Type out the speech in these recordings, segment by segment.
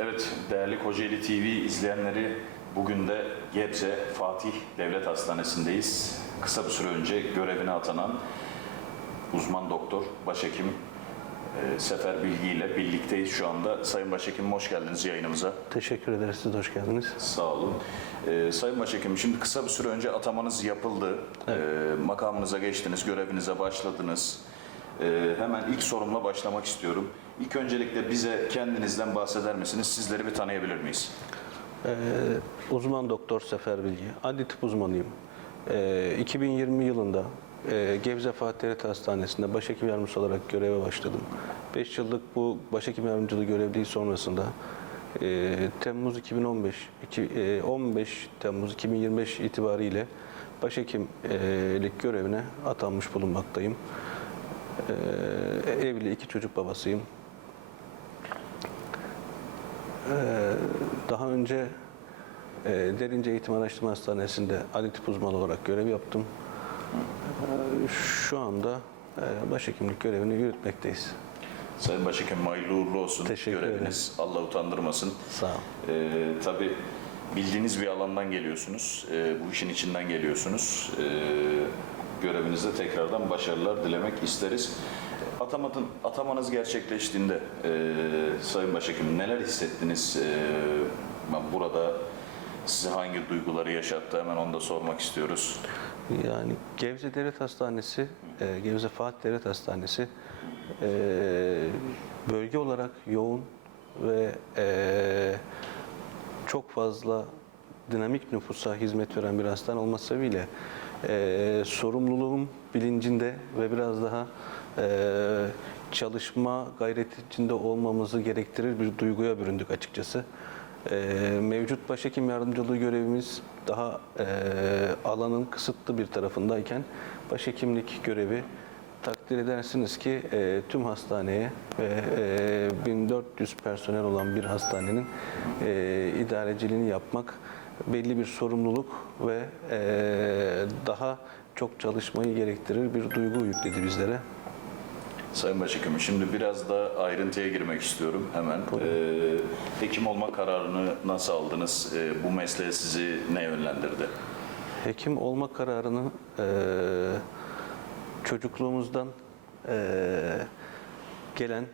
Evet, değerli Kocaeli TV izleyenleri bugün de Gebze Fatih Devlet Hastanesi'ndeyiz. Kısa bir süre önce görevine atanan uzman doktor, başhekim e, Sefer Bilgi ile birlikteyiz şu anda. Sayın Başhekim hoş geldiniz yayınımıza. Teşekkür ederiz. Siz de hoş geldiniz. Sağ olun. E, Sayın Başhekim şimdi kısa bir süre önce atamanız yapıldı. E, makamınıza geçtiniz, görevinize başladınız. E, hemen ilk sorumla başlamak istiyorum. İlk öncelikle bize kendinizden bahseder misiniz? Sizleri bir tanıyabilir miyiz? Ee, uzman doktor Sefer Bilgi. Adli tıp uzmanıyım. Ee, 2020 yılında e, Gebze Fatih Devlet Hastanesi'nde başhekim yardımcısı olarak göreve başladım. 5 yıllık bu başhekim yardımcılığı görevliği sonrasında e, Temmuz 2015, iki- e, 15 Temmuz 2025 itibariyle başhekimlik görevine atanmış bulunmaktayım. Ee, evli iki çocuk babasıyım. Daha önce e, Derince Eğitim Araştırma Hastanesi'nde adli tıp uzmanı olarak görev yaptım. E, şu anda e, başhekimlik görevini yürütmekteyiz. Sayın Başhekim hayırlı uğurlu olsun. Teşekkür Göreviniz Allah utandırmasın. Sağ ol. Ee, tabii bildiğiniz bir alandan geliyorsunuz. Ee, bu işin içinden geliyorsunuz. Ee, görevinizde tekrardan başarılar dilemek isteriz. Atamadın, atamanız gerçekleştiğinde e, Sayın Başhekim neler hissettiniz? Ben burada size hangi duyguları yaşattı hemen onu da sormak istiyoruz. Yani Gebze Devlet Hastanesi, e, Gebze Fatih Devlet Hastanesi e, bölge olarak yoğun ve e, çok fazla dinamik nüfusa hizmet veren bir hastane olması sebebiyle e, sorumluluğum bilincinde ve biraz daha e, çalışma gayreti içinde olmamızı gerektirir bir duyguya büründük açıkçası. E, mevcut başhekim yardımcılığı görevimiz daha e, alanın kısıtlı bir tarafındayken başhekimlik görevi takdir edersiniz ki e, tüm hastaneye ve e, 1400 personel olan bir hastanenin e, idareciliğini yapmak belli bir sorumluluk ve e, daha çok çalışmayı gerektirir bir duygu yükledi bizlere. Sayın Başhekim, şimdi biraz da ayrıntıya girmek istiyorum hemen. Ee, hekim olma kararını nasıl aldınız? Ee, bu mesleğe sizi ne yönlendirdi? Hekim olma kararını e, çocukluğumuzdan e, gelen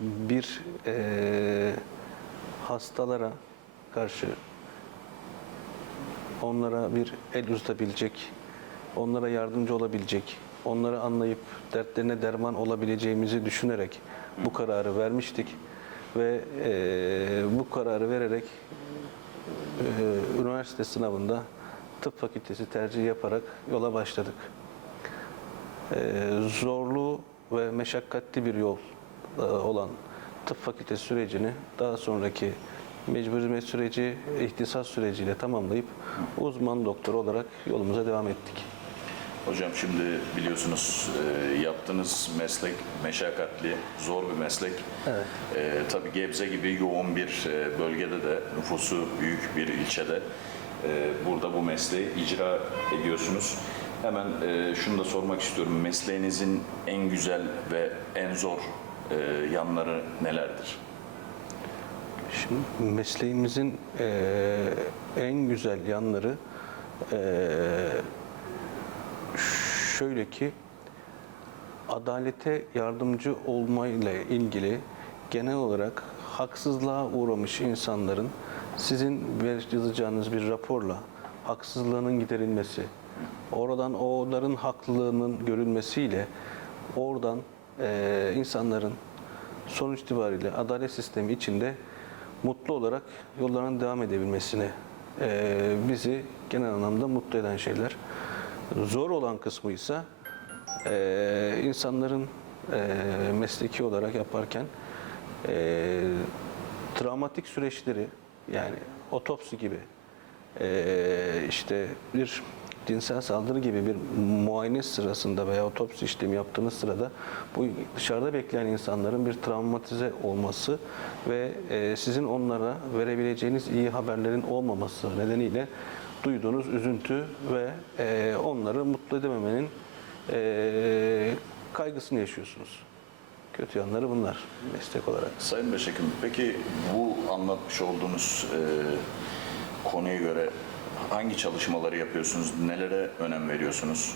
bir e, hastalara karşı onlara bir el uzatabilecek, onlara yardımcı olabilecek, onları anlayıp dertlerine derman olabileceğimizi düşünerek bu kararı vermiştik ve e, bu kararı vererek e, üniversite sınavında tıp fakültesi tercih yaparak yola başladık. E, zorlu ve meşakkatli bir yol e, olan tıp fakültesi sürecini daha sonraki mecburiyet süreci, ihtisas süreciyle tamamlayıp uzman doktor olarak yolumuza devam ettik. Hocam şimdi biliyorsunuz e, yaptığınız meslek meşakkatli, zor bir meslek. Evet. E, tabii Gebze gibi yoğun bir e, bölgede de, nüfusu büyük bir ilçede e, burada bu mesleği icra ediyorsunuz. Hemen e, şunu da sormak istiyorum. Mesleğinizin en güzel ve en zor e, yanları nelerdir? Şimdi mesleğimizin eee, en güzel yanları eee, şöyle ki adalete yardımcı olmayla ilgili genel olarak haksızlığa uğramış insanların sizin yazacağınız bir raporla haksızlığının giderilmesi, oradan onların haklılığının görülmesiyle oradan eee, insanların sonuç itibariyle adalet sistemi içinde mutlu olarak yollarına devam edebilmesine eee, bizi genel anlamda mutlu eden şeyler. Zor olan kısmı ise eee, insanların eee, mesleki olarak yaparken eee, travmatik süreçleri yani otopsi gibi eee, işte bir cinsel saldırı gibi bir muayene sırasında veya otopsi işlemi yaptığınız sırada bu dışarıda bekleyen insanların bir travmatize olması ve e, sizin onlara verebileceğiniz iyi haberlerin olmaması nedeniyle duyduğunuz üzüntü ve e, onları mutlu edememenin e, kaygısını yaşıyorsunuz. Kötü yanları bunlar meslek olarak. Sayın Başhekim, peki bu anlatmış olduğunuz e, konuya göre hangi çalışmaları yapıyorsunuz, nelere önem veriyorsunuz?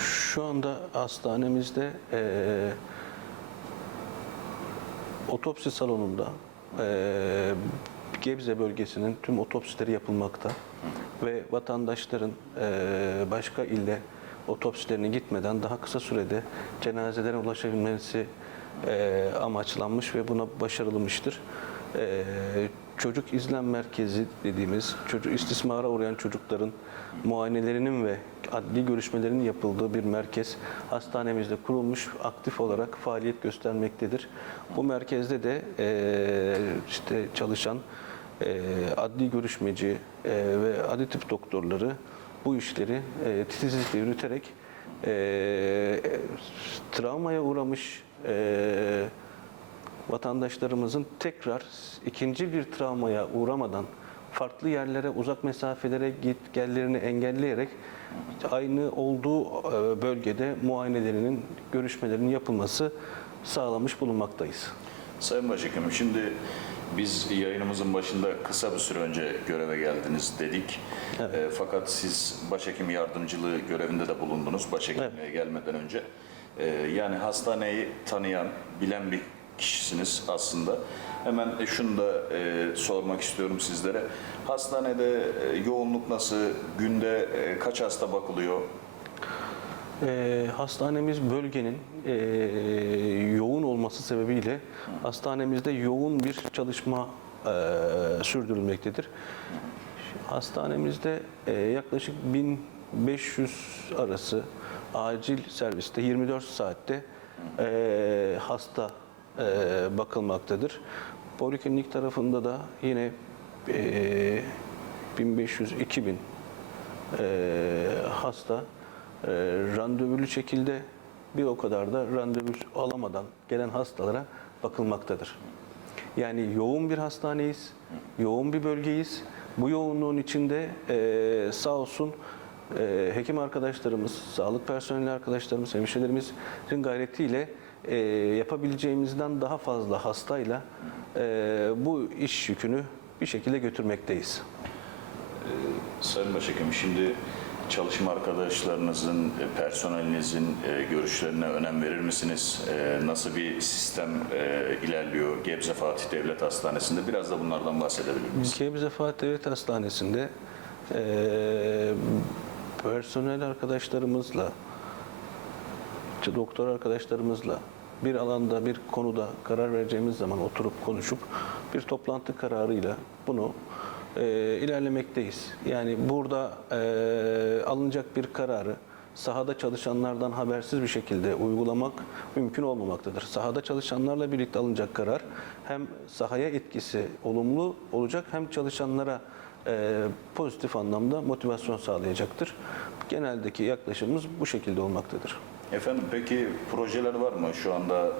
Şu anda hastanemizde eee, otopsi salonunda eee, Gebze bölgesinin tüm otopsileri yapılmakta ve vatandaşların başka ilde otopsilerine gitmeden daha kısa sürede cenazelere ulaşabilmesi amaçlanmış ve buna başarılmıştır. Eee, çocuk izlem merkezi dediğimiz çocuk istismara uğrayan çocukların muayenelerinin ve adli görüşmelerinin yapıldığı bir merkez hastanemizde kurulmuş aktif olarak faaliyet göstermektedir. Bu merkezde de işte çalışan eee, adli görüşmeci eee, ve adli tıp doktorları bu işleri eee titizlikle yürüterek eee, travmaya uğramış eee vatandaşlarımızın tekrar ikinci bir travmaya uğramadan farklı yerlere, uzak mesafelere git gellerini engelleyerek aynı olduğu e, bölgede muayenelerinin, görüşmelerinin yapılması sağlamış bulunmaktayız. Sayın Başhekim, şimdi biz yayınımızın başında kısa bir süre önce göreve geldiniz dedik. E, fakat siz başhekim yardımcılığı görevinde de bulundunuz başhekimliğe gelmeden önce. E, yani hastaneyi tanıyan, bilen bir kişisiniz aslında. Hemen e, şunu da e, sormak istiyorum sizlere. Hastanede e, yoğunluk nasıl? Günde e, kaç hasta bakılıyor? Ee, hastanemiz bölgenin ee, yoğun olması sebebiyle hastanemizde yoğun bir çalışma ee, sürdürülmektedir. Hastanemizde ee, yaklaşık 1500 arası acil serviste 24 saatte ee, hasta ee, bakılmaktadır. Poliklinik tarafında da yine ee, 1500-2000 ee, hasta e, randevulu şekilde bir o kadar da randevu alamadan gelen hastalara bakılmaktadır. Yani yoğun bir hastaneyiz, yoğun bir bölgeyiz. Bu yoğunluğun içinde e, sağ olsun e, hekim arkadaşlarımız, sağlık personeli arkadaşlarımız, hemşirelerimizin gayretiyle e, yapabileceğimizden daha fazla hastayla e, bu iş yükünü bir şekilde götürmekteyiz. Sayın Başhekim, şimdi çalışma arkadaşlarınızın, e, personelinizin e, görüşlerine önem verir misiniz? E, Nasıl bir sistem e, ilerliyor Gebze Fatih Devlet Hastanesi'nde? Biraz da bunlardan bahsedebilir miyiz? Gebze Fatih Devlet Hastanesi'nde personel arkadaşlarımızla, doktor arkadaşlarımızla bir alanda, bir konuda karar vereceğimiz zaman oturup konuşup bir toplantı kararıyla bunu eee, ilerlemekteyiz. Yani burada eee, alınacak bir kararı sahada çalışanlardan habersiz bir şekilde uygulamak mümkün olmamaktadır. Sahada çalışanlarla birlikte alınacak karar hem sahaya etkisi olumlu olacak hem çalışanlara eee, pozitif anlamda motivasyon sağlayacaktır. Geneldeki yaklaşımımız bu şekilde olmaktadır. Efendim peki projeler var mı? Şu anda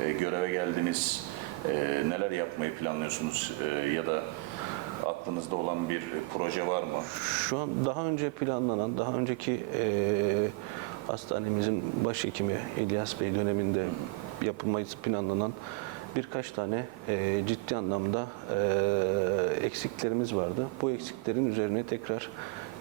e, göreve geldiniz. E, neler yapmayı planlıyorsunuz? E, ya da aklınızda olan bir proje var mı? Şu an daha önce planlanan, daha önceki eee, hastanemizin başhekimi İlyas Bey döneminde yapılması planlanan birkaç tane eee, ciddi anlamda eee, eksiklerimiz vardı. Bu eksiklerin üzerine tekrar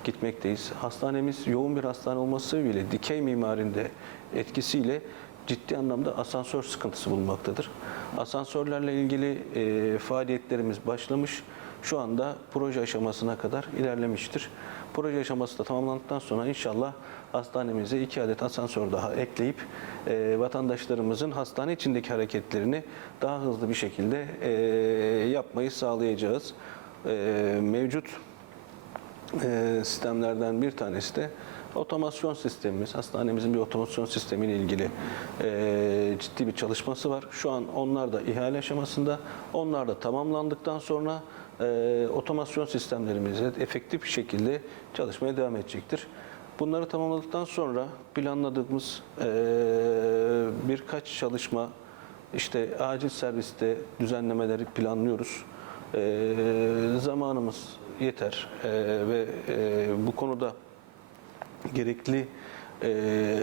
gitmekteyiz. Hastanemiz yoğun bir hastane olması bile dikey mimarinde etkisiyle ciddi anlamda asansör sıkıntısı bulunmaktadır. Asansörlerle ilgili eee, faaliyetlerimiz başlamış. Şu anda proje aşamasına kadar ilerlemiştir. Proje aşaması da tamamlandıktan sonra inşallah hastanemize iki adet asansör daha ekleyip eee, vatandaşlarımızın hastane içindeki hareketlerini daha hızlı bir şekilde eee, yapmayı sağlayacağız. Eee, mevcut e, sistemlerden bir tanesi de otomasyon sistemimiz. Hastanemizin bir otomasyon sistemiyle ilgili e, ciddi bir çalışması var. Şu an onlar da ihale aşamasında. Onlar da tamamlandıktan sonra e, otomasyon sistemlerimiz efektif bir şekilde çalışmaya devam edecektir. Bunları tamamladıktan sonra planladığımız e, birkaç çalışma işte acil serviste düzenlemeleri planlıyoruz. E, zamanımız yeter E, ve e, bu konuda gerekli e,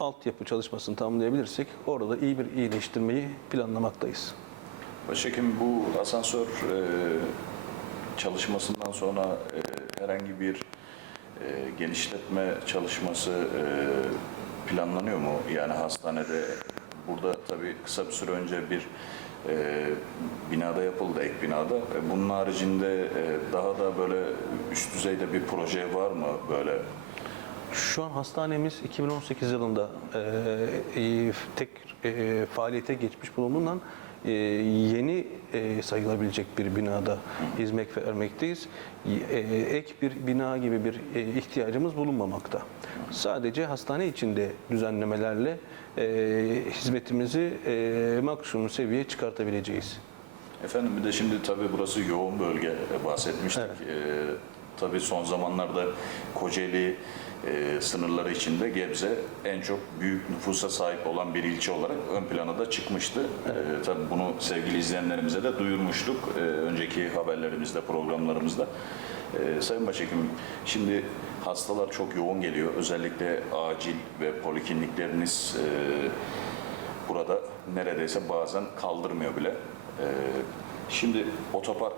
altyapı çalışmasını tamamlayabilirsek orada iyi bir iyileştirmeyi planlamaktayız. Başhekim bu asansör e, çalışmasından sonra e, herhangi bir e, genişletme çalışması e, planlanıyor mu? Yani hastanede burada tabii kısa bir süre önce bir e, binada yapıldı, ek binada. E, bunun haricinde e, daha da böyle üst düzeyde bir proje var mı böyle? Şu an hastanemiz 2018 yılında e, e, tek e, faaliyete geçmiş bulunduğundan e, yeni e, sayılabilecek bir binada hizmet vermekteyiz. E, ek bir bina gibi bir e, ihtiyacımız bulunmamakta. Sadece hastane içinde düzenlemelerle e, hizmetimizi e, maksimum seviyeye çıkartabileceğiz. Efendim bir de şimdi tabii burası yoğun bölge bahsetmiştik. Ee, tabii son zamanlarda Kocaeli e, sınırları içinde Gebze en çok büyük nüfusa sahip olan bir ilçe olarak ön plana da çıkmıştı. Ee, tabii bunu sevgili izleyenlerimize de duyurmuştuk e, önceki haberlerimizde, programlarımızda. Ee, Sayın Başhekim, şimdi hastalar çok yoğun geliyor. Özellikle acil ve poliklinikleriniz e, burada neredeyse bazen kaldırmıyor bile. Ee, şimdi otopark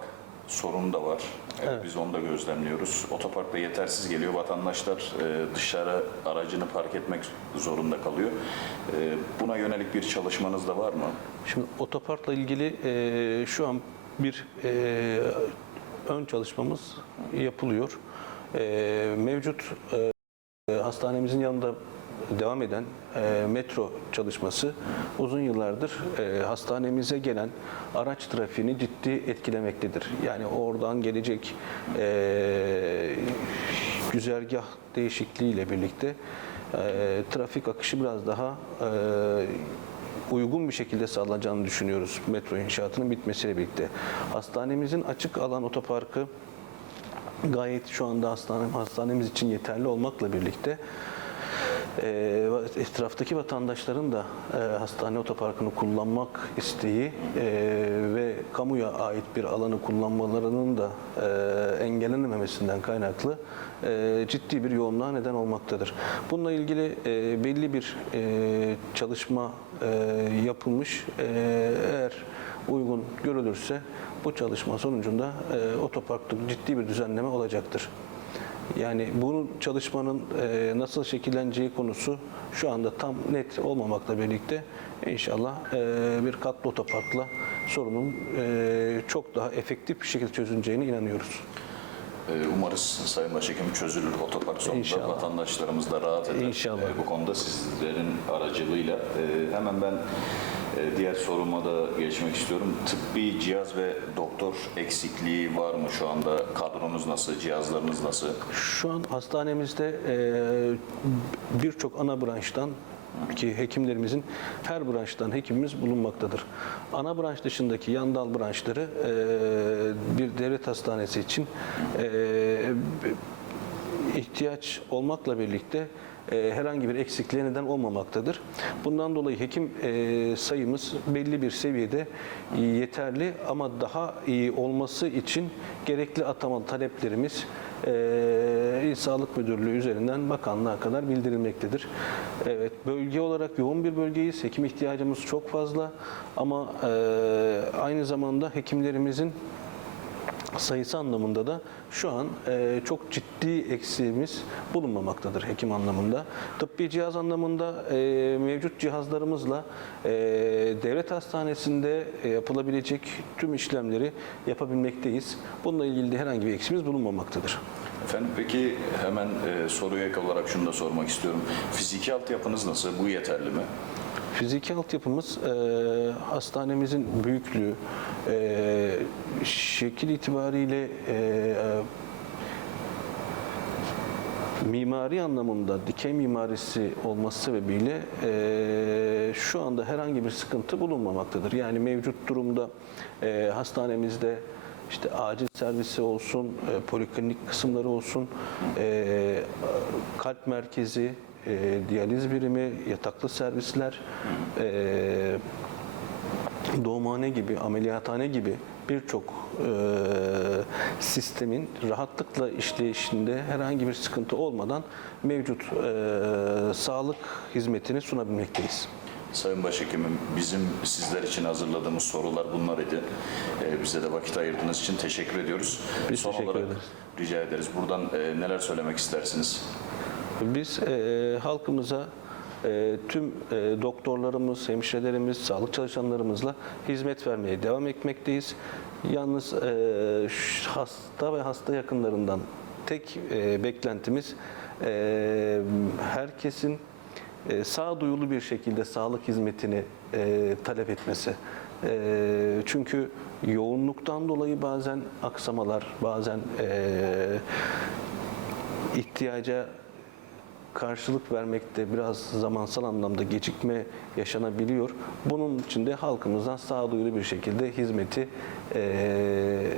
sorunu da var. Evet, Biz onu da gözlemliyoruz. Otopark da yetersiz geliyor. Vatandaşlar e, dışarı aracını park etmek zorunda kalıyor. E, buna yönelik bir çalışmanız da var mı? Şimdi otoparkla ilgili e, şu an bir e, ön çalışmamız yapılıyor. E, mevcut e, hastanemizin yanında devam eden e, metro çalışması uzun yıllardır e, hastanemize gelen araç trafiğini ciddi etkilemektedir. Yani oradan gelecek e, güzergah değişikliğiyle birlikte e, trafik akışı biraz daha e, uygun bir şekilde sağlanacağını düşünüyoruz metro inşaatının bitmesiyle birlikte. Hastanemizin açık alan otoparkı gayet şu anda hastane, hastanemiz için yeterli olmakla birlikte e, etraftaki vatandaşların da e, hastane otoparkını kullanmak isteği e, ve kamuya ait bir alanı kullanmalarının da e, engellenememesinden kaynaklı e, ciddi bir yoğunluğa neden olmaktadır. Bununla ilgili belli bir çalışma yapılmış. Eğer uygun görülürse bu çalışma sonucunda otoparkta ciddi bir düzenleme olacaktır. Yani bunun çalışmanın e, nasıl şekilleneceği konusu şu anda tam net olmamakla birlikte inşallah e, bir katlı otoparkla sorunun e, çok daha efektif bir şekilde çözüleceğine inanıyoruz. Umarız Sayın Başhekim çözülür otopark sonunda. İnşallah. Vatandaşlarımız da rahat eder. İnşallah. Bu konuda sizlerin aracılığıyla. Hemen ben diğer soruma da geçmek istiyorum. Tıbbi cihaz ve doktor eksikliği var mı şu anda? Kadronuz nasıl? Cihazlarınız nasıl? Şu an hastanemizde e, birçok ana branştan ki hekimlerimizin her branştan hekimimiz bulunmaktadır. Ana branş dışındaki yan dal branşları e, bir devlet hastanesi için e, ihtiyaç olmakla birlikte e, herhangi bir eksikliğe neden olmamaktadır. Bundan dolayı hekim e, sayımız belli bir seviyede e, yeterli ama daha iyi olması için gerekli atama taleplerimiz İl Sağlık Müdürlüğü üzerinden bakanlığa kadar bildirilmektedir. Evet, bölge olarak yoğun bir bölgeyiz. Hekim ihtiyacımız çok fazla ama aynı zamanda hekimlerimizin sayısı anlamında da şu an e, çok ciddi eksiğimiz bulunmamaktadır hekim anlamında. Tıbbi cihaz anlamında e, mevcut cihazlarımızla e, devlet hastanesinde e, yapılabilecek tüm işlemleri yapabilmekteyiz. Bununla ilgili de herhangi bir eksiğimiz bulunmamaktadır. Efendim peki hemen e, soruya ek olarak şunu da sormak istiyorum. Fiziki altyapınız nasıl? Bu yeterli mi? Fiziki altyapımız e, hastanemizin büyüklüğü, e, şekil itibariyle e, mimari anlamında dikey mimarisi olması sebebiyle e, şu anda herhangi bir sıkıntı bulunmamaktadır. Yani mevcut durumda e, hastanemizde işte acil servisi olsun, e, poliklinik kısımları olsun, e, kalp merkezi, e, diyaliz birimi, yataklı servisler, e, doğumhane gibi, ameliyathane gibi birçok e, sistemin rahatlıkla işleyişinde herhangi bir sıkıntı olmadan mevcut e, sağlık hizmetini sunabilmekteyiz. Sayın Başhekimim, bizim sizler için hazırladığımız sorular bunlar idi. Ee, bize de vakit ayırdığınız için teşekkür ediyoruz. Biz Son teşekkür olarak ederiz. rica ederiz. Buradan e, neler söylemek istersiniz? Biz e, halkımıza e, tüm e, doktorlarımız, hemşirelerimiz, sağlık çalışanlarımızla hizmet vermeye devam etmekteyiz. Yalnız e, hasta ve hasta yakınlarından tek e, beklentimiz e, herkesin e, sağduyulu bir şekilde sağlık hizmetini e, talep etmesi. E, çünkü yoğunluktan dolayı bazen aksamalar, bazen e, ihtiyaca karşılık vermekte biraz zamansal anlamda gecikme yaşanabiliyor. Bunun için de halkımızdan sağduyulu bir şekilde hizmeti eee,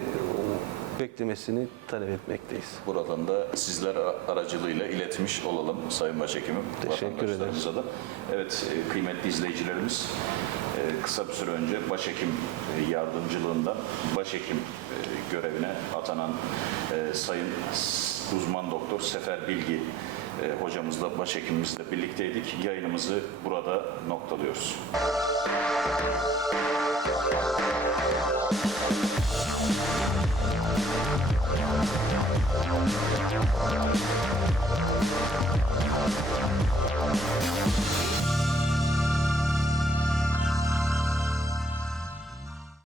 beklemesini talep etmekteyiz. Buradan da sizler aracılığıyla iletmiş olalım Sayın Başhekimim. Teşekkür vatandaşlarımıza Da. Evet e, kıymetli izleyicilerimiz e, kısa bir süre önce başhekim e, yardımcılığından başhekim e, görevine atanan e, Sayın uzman doktor Sefer Bilgi e, hocamızla, başhekimimizle birlikteydik. Yayınımızı burada noktalıyoruz. Müzik